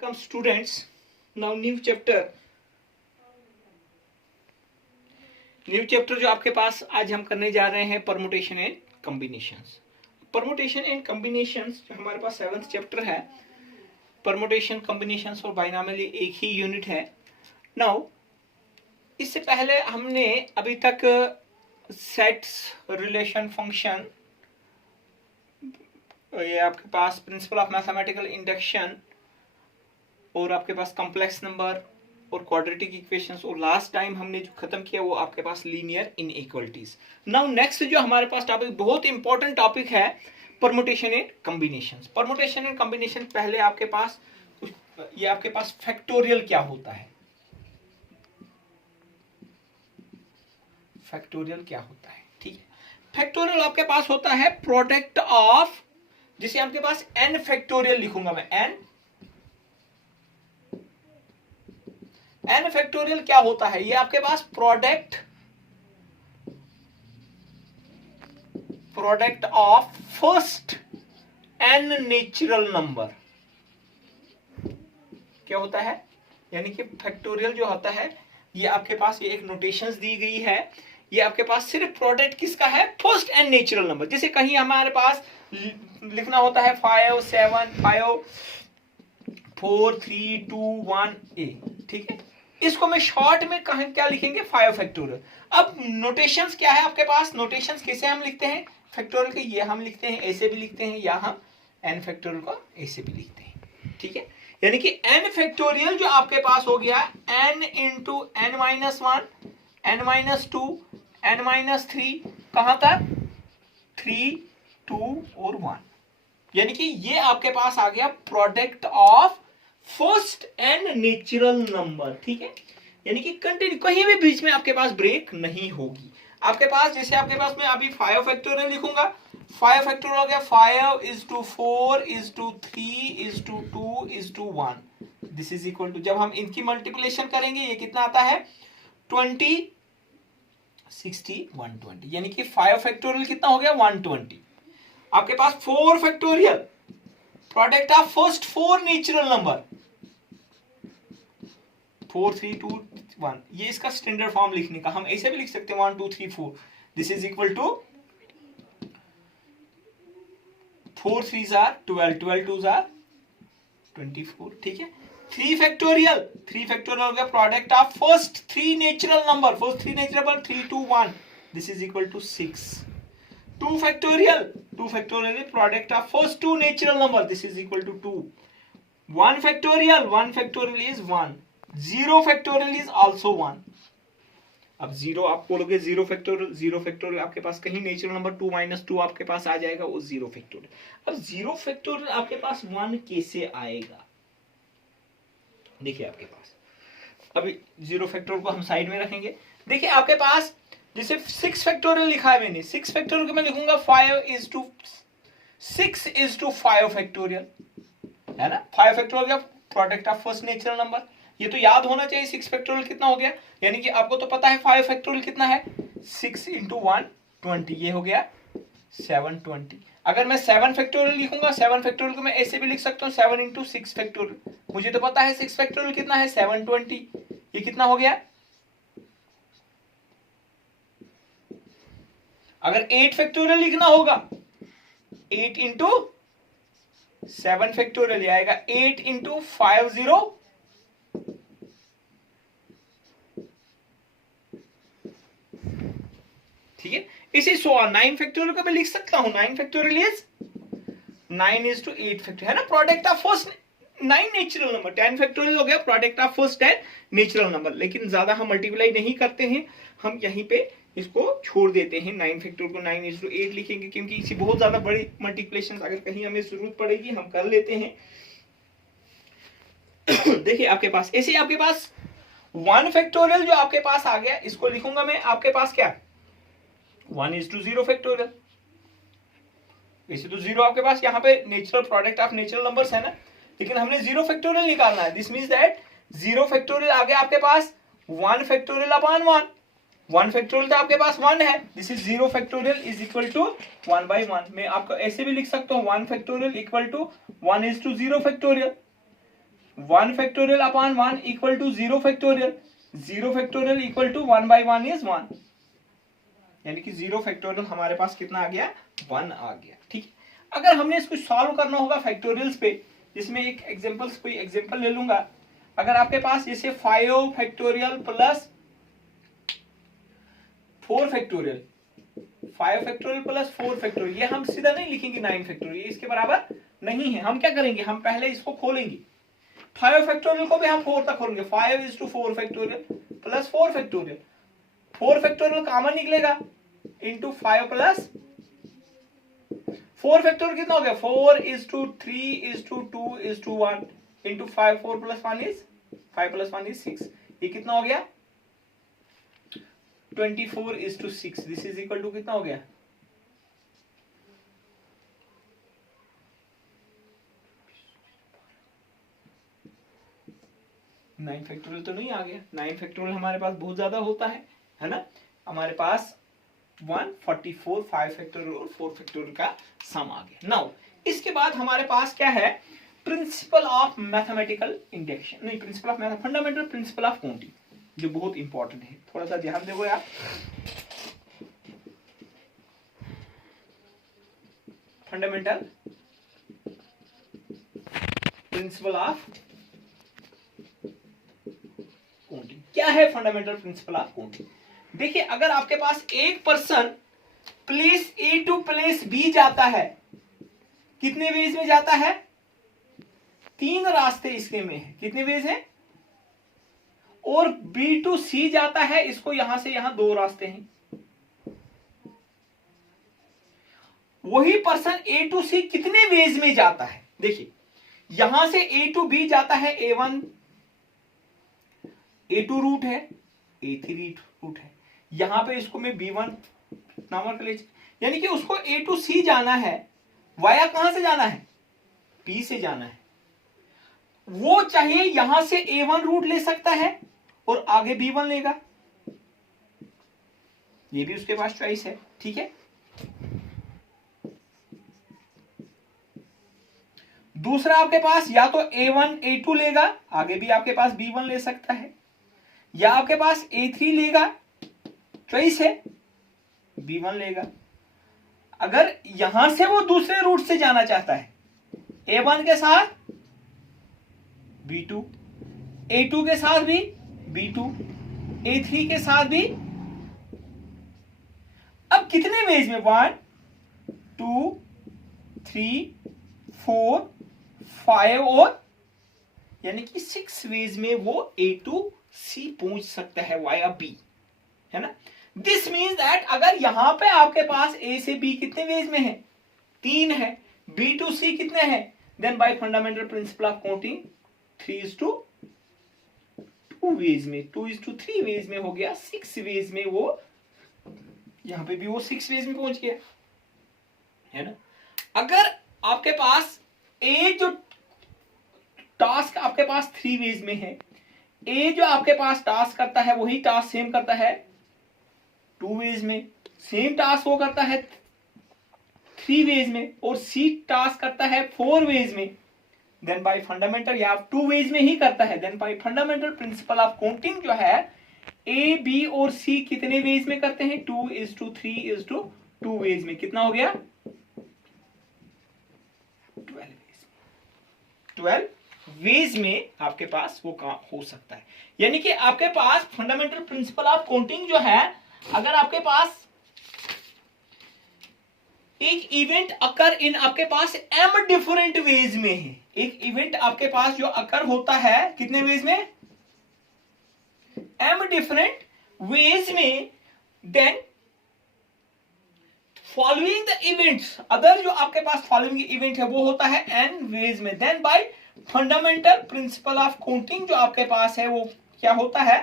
Welcome students. Now new chapter जो आपके पास आज हम करने जा रहे हैं permutation and combinations. Permutation and combinations जो हमारे पास 7th चैप्टर है, परमुटेशन कॉम्बिनेशंस और बाइनॉमियल एक ही यूनिट है। नाउ इससे पहले हमने अभी तक सेट्स, रिलेशन, फंक्शन, ये आपके पास प्रिंसिपल ऑफ मैथमेटिकल इंडक्शन और आपके पास कॉम्प्लेक्स नंबर और क्वाड्रेटिक इक्वेशंस, और लास्ट टाइम हमने जो खत्म किया वो आपके पास लीनियर इनइक्वालिटीज। नाउ नेक्स्ट जो हमारे पास टॉपिक, बहुत इंपॉर्टेंट टॉपिक है, permutation and combinations. Permutation and combination पहले आपके पास ये आपके पास फैक्टोरियल क्या होता है, फैक्टोरियल क्या होता है, ठीक है। फैक्टोरियल आपके पास होता है प्रोडक्ट ऑफ, जिसे आपके पास n फैक्टोरियल लिखूंगा मैं, n फैक्टोरियल क्या होता है, ये आपके पास product of first n natural number क्या होता है। यानी कि फैक्टोरियल जो होता है ये आपके पास, ये एक नोटेशंस दी गई है, ये आपके पास सिर्फ प्रोडक्ट किसका है, फर्स्ट n नेचुरल नंबर। जैसे कहीं हमारे पास लिखना होता है 5 7 5 4 3 2 1 a, ठीक है। इसको मैं शॉर्ट में कहीं क्या लिखेंगे, 5 फैक्टोरियल। अब नोटेशंस क्या है आपके पास, नोटेशंस कैसे हम लिखते हैं फैक्टोरियल के, ये हम लिखते हैं ऐसे भी लिखते हैं, या हम n फैक्टोरियल को ऐसे भी लिखते हैं, ठीक है। यानी कि n फैक्टोरियल जो आपके पास हो गया n into n minus 1, n minus 2, n minus 3, कहां तक 3 2 और 1। यानी कि ये आपके पास आ गया product of first n natural number, ठीक है। यानी कि कंटिन्यू, कहीं भी बीच में आपके पास ब्रेक नहीं होगी आपके पास। जैसे आपके पास मैं अभी 5 फैक्टोरियल लिखूंगा, 5 फैक्टोरियल हो गया 5 is to 4 is to 3 is to 2 is to 1, this is equal to, जब हम इनकी मल्टीप्लिकेशन करेंगे ये कितना आता है 20 60 120। यानी कि 5 फैक्टोरियल कितना हो गया 120। आपके पास 4 factorial product of first 4 natural number, 4 3 2 1, ये इसका स्टैंडर्ड फॉर्म लिखने का, हम ऐसे भी लिख सकते हैं 1 2 3 4, this is equal to 4 3s are 12, 12 2s are 24, ठीक है। 3 फैक्टोरियल हो गया product of first 3 natural number, first 3 natural number 3 2 1, this is equal to 6। 2 factorial product of first 2 natural number, this is equal to 2। 1 factorial is 1, 0 factorial is also 1। अब 0 आप बोलोगे 0 factorial आपके पास कहीं natural number 2 minus 2 आपके पास आ जाएगा, वो 0 factorial. अब 0 factorial आपके पास 1 कैसे आएगा, देखिए आपके पास अभी 0 फैक्टोरियल को हम साइड में रखेंगे। देखिए आपके पास जैसे 6 फैक्टोरियल लिखा है मैंने, 6 फैक्टोरियल को मैं लिखूंगा 6 is to 5 फैक्टोरियल, है ना। 5 factorial product of first natural number, ये तो याद होना चाहिए 6 फैक्टोरियल कितना हो गया। यानी कि आपको तो पता है 5 फैक्टोरियल कितना है, 6 इंटू 1 20, ये हो गया 720। अगर मैं 7 फैक्टोरियल लिखूंगा, 7 फैक्टोरियल को मैं ऐसे भी लिख सकता हूँ 7 इंटू 6 फैक्टोरियल, मुझे तो पता है 6 फैक्टोरियल कितना है 720, ये कितना हो गया। अगर 8 फैक्टोरियल लिखना होगा 8 इंटू 7 फैक्टोरियल आएगा 8 इंटू 50, ठीक है। इसी 9 फैक्टोरियल को मैं लिख सकता हूं, 9 factorial is 9 is to 8 factorial, है ना। Product of first 9 natural number, 10 factorial हो गया product of first 10 natural number. लेकिन ज्यादा हम मल्टीप्लाई नहीं करते हैं, हम यहीं पे इसको छोड़ देते हैं, 9 फैक्टोरियल को 9 is to 8 लिखेंगे, क्योंकि इसी बहुत ज्यादा बड़ी मल्टीप्लिकेशन अगर कहीं हमें जरूरत पड़ेगी हम कर लेते हैं। देखिए आपके पास ऐसे आपके पास 1 फैक्टोरियल जो आपके पास आ गया, इसको लिखूंगा मैं आपके पास क्या 1 is to 0 फैक्टोरियल। वैसे तो 0 आपके पास यहाँ पे natural product of natural numbers है ना, लेकिन हमने 0 फैक्टोरियल निकालना है। दिस मींस दैट 0 फैक्टोरियल आ गया आपके पास 1 फैक्टोरियल अपॉन 1, 1 फैक्टोरियल तो आपके पास 1 है, this is 0 factorial is equal to 1 by 1। मैं आपको ऐसे भी लिख सकता हूँ 1 factorial equal to 1 is to 0 factorial. 1 factorial upon 1 equal to 0 factorial, 0 factorial equal to 1 by 1 is 1, यानी कि 0 फैक्टोरियल हमारे पास कितना आ गया, 1 आ गया। ठीक है, अगर हमने इसको सॉल्व करना होगा फैक्टोरियल्स पे, जिसमें एक एग्जांपल्स कोई एग्जांपल ले लूंगा। अगर आपके पास जैसे 5 factorial plus 4 factorial, 5 factorial plus 4 factorial, ये हम सीधा नहीं लिखेंगे 9 फैक्टोरियल, इसके बराबर नहीं है। हम क्या करेंगे, हम पहले इसको खोलेंगे, 5 फैक्टोरियल को भी हम 4 तक खोलेंगे, 5 factorial plus 4 factorial, 4 factorial common निकलेगा इंटू 5 प्लस 4 फैक्टोरियल कितना हो गया, 4:3:2:1 into 5, 4 plus 1 is 5 plus 1 is 6, ये कितना हो गया 24:6, दिस इज इक्वल टू कितना हो गया, नाइन फैक्टोरियल तो नहीं आ गया, 9 फैक्टोरियल हमारे पास बहुत ज्यादा होता है ना। हमारे पास 144 5 फैक्टोरियल और 4 फैक्टोरियल का सम आ गया। नाउ इसके बाद हमारे पास क्या है, प्रिंसिपल ऑफ मैथमेटिकल इंडक्शन, नहीं principle of fundamental principle of counting, जो बहुत इंपॉर्टेंट है, थोड़ा सा ध्यान देखो यार। फंडामेंटल प्रिंसिपल ऑफ काउंटिंग क्या है, फंडामेंटल प्रिंसिपल ऑफ काउंटिंग। देखिए, अगर आपके पास एक person place A to place B जाता है, कितने वेज में जाता है, 3 रास्ते इसके में है, कितने वेज हैं, और बी टू सी जाता है, इसको यहां से यहां 2 रास्ते हैं। वही पर्सन ए टू सी कितने वेज में जाता है, देखिए यहां से ए टू बी जाता है, A1 A2 रूट है, A3 रूट है, यहां पे इसको मैं B1 नामक ले, यानी कि उसको A टू C जाना है, वाया कहां से जाना है, P से जाना है। वो चाहिए यहां से A1 रूट ले सकता है और आगे B1 लेगा, ये भी उसके पास चॉइस है। ठीक है, दूसरा आपके पास या तो A1 A2 लेगा, आगे भी आपके पास B1 ले सकता है, या आपके पास A3 लेगा, चॉइस है, B1 लेगा। अगर यहां से वो दूसरे रूट से जाना चाहता है, A1 के साथ B2, A2 के साथ भी B2, A3 के साथ भी, अब कितने वेज में, 1 2 3 4 5 और यानी कि 6 वेज में वो A टू C पहुंच सकता है वाया B, है ना। दिस मीन्स दैट अगर यहां पे आपके पास A से B कितने वेज में है, 3 है, B टू C कितने हैं, then by fundamental principle of counting 3:2 ways में, 2:3 वेज में हो गया, 6 वेज में वो, यहां पे भी वो 6 वेज में पहुंच गया, है ना। अगर आपके पास ए जो टास्क आपके पास 3 वेज में है, ए जो आपके पास टास्क करता है वही टास्क सेम करता है 2 वेज में, सेम टास्क वो करता है 3 वेज में, और सी टास्क करता है 4 वेज में, देन बाय फंडामेंटल, या 2 वेज में ही करता है, then by fundamental principle of counting जो है, ए बी और सी कितने वेज में करते हैं, 2:3:2 वेज में, कितना हो गया 12 वेज में आपके पास वो काम हो सकता है। यानी कि आपके पास फंडामेंटल प्रिंसिपल ऑफ काउंटिंग जो है, अगर आपके पास एक इवेंट अकर इन आपके पास m डिफरेंट वेज में है, एक इवेंट आपके पास जो अकर होता है कितने वेज में, m डिफरेंट वेज में, then following the events, other जो आपके पास फॉलोइंग इवेंट है वो होता है n वेज में, then by fundamental principle of counting जो आपके पास है वो क्या होता है,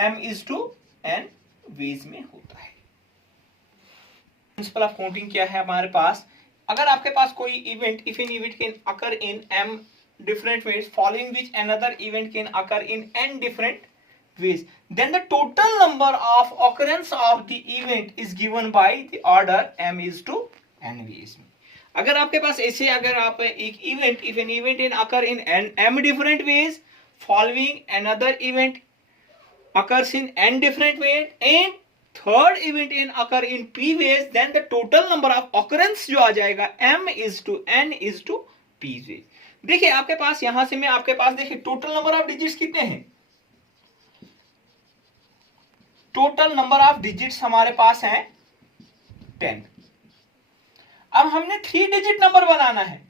m/n वेज में होता है। प्रिंसिपल ऑफ काउंटिंग क्या है हमारे पास, अगर आपके पास कोई event, if an event can occur in m different ways following which another event can occur in n different ways, then the total number of occurrence of the event is given by the order m/n ways में। अगर आपके पास ऐसे, अगर आप एक event, if an event in occur in m different veg following another event occurs in n different ways and third event in occur in p ways, then the total number of occurrence जो आ जाएगा m is to n is to p ways। देखिए आपके पास यहां से मैं आपके पास देखिए total number of digits कितने हैं, टोटल नंबर ऑफ डिजिट्स हमारे पास हैं 10। अब हमने 3 डिजिट नंबर बनाना है,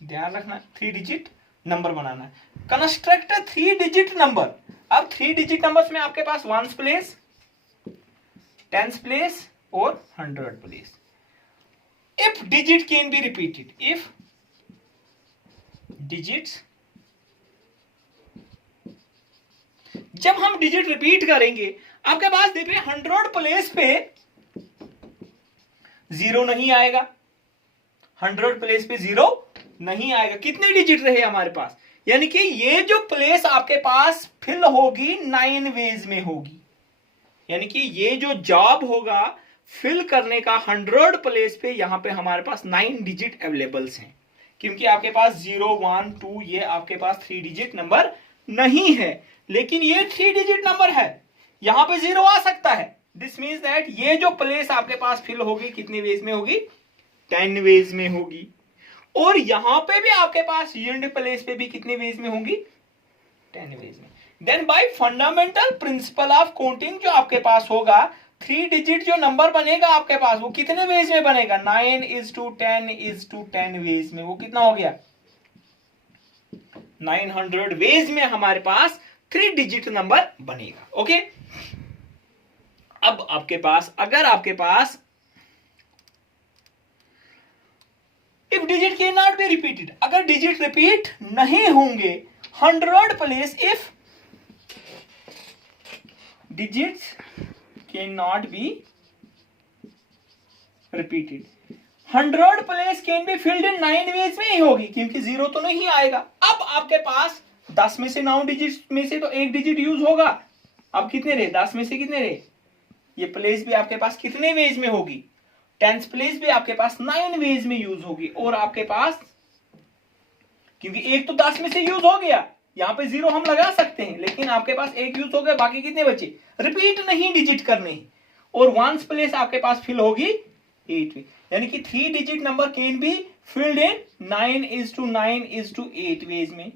ध्यान रखना 3 डिजिट नंबर बनाना है। Construct 3 digit number. अब 3 डिजिट नंबर्स में आपके पास 1s प्लेस, 10s प्लेस और 100 place. If digit can be repeated, if digits, जब हम डिजिट रिपीट करेंगे आपके पास देखिए 100 प्लेस पे 0 नहीं आएगा, 100 प्लेस पे 0 नहीं आएगा। कितने डिजिट रहे हमारे पास, यानी कि ये जो प्लेस आपके पास फिल होगी 9 वेज में होगी, यानी कि ये जो जॉब होगा फिल करने का 100 प्लेस पे, यहां पे हमारे पास 9 डिजिट अवेलेबल्स हैं, क्योंकि आपके पास 0 1 2 ये आपके पास 3 डिजिट नंबर नहीं है, लेकिन ये 3 डिजिट नंबर है, यहां पे 0 आ सकता है। दिस मीन्स दैट ये जो प्लेस आपके पास फिल होगी कितनी वेज में होगी, 10 वेज में होगी। और यहां पे भी आपके पास यील्ड प्लेस पे भी कितने वेज में होंगी, 10 वेज में। Then by fundamental principle of counting जो आपके पास होगा 3 डिजिट जो नंबर बनेगा आपके पास वो कितने वेज में बनेगा, 9:10:10 वेज में। वो कितना हो गया, 900 वेज में हमारे पास 3 डिजिट नंबर बनेगा। ओके, अब आपके पास, अगर आपके पास if digit can not be repeated, अगर डिजिट रिपीट नहीं होंगे 100 place, if digits can not be repeated 100 place can be filled in 9 ways में ही होगी, क्योंकि 0 तो नहीं आएगा। अब आपके पास 10 में से 9 डिजिट में से तो एक डिजिट यूज होगा। अब कितने रहे, 10 में से कितने रहे, ये प्लेस भी आपके पास कितने वेज में होगी, 10th प्लेस भी आपके पास 9 वेज में यूज होगी। और आपके पास क्योंकि एक तो 10 में से यूज हो गया, यहां पे 0 हम लगा सकते हैं, लेकिन आपके पास एक यूज हो गया, बाकी कितने बचे, रिपीट नहीं डिजिट करने हैं। और 1s प्लेस आपके पास फिल होगी 8 में, यानी कि 3 digit number can be filled in 9:9:8 ways में।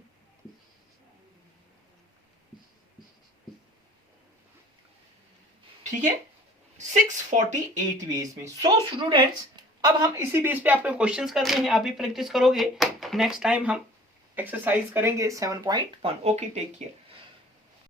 ठीक है, 648 वेज में। सो स्टूडेंट्स, अब हम इसी बेस पे आपको क्वेश्चंस करने हैं, आप भी प्रैक्टिस करोगे। नेक्स्ट टाइम हम एक्सरसाइज करेंगे 7.1। Okay, take care.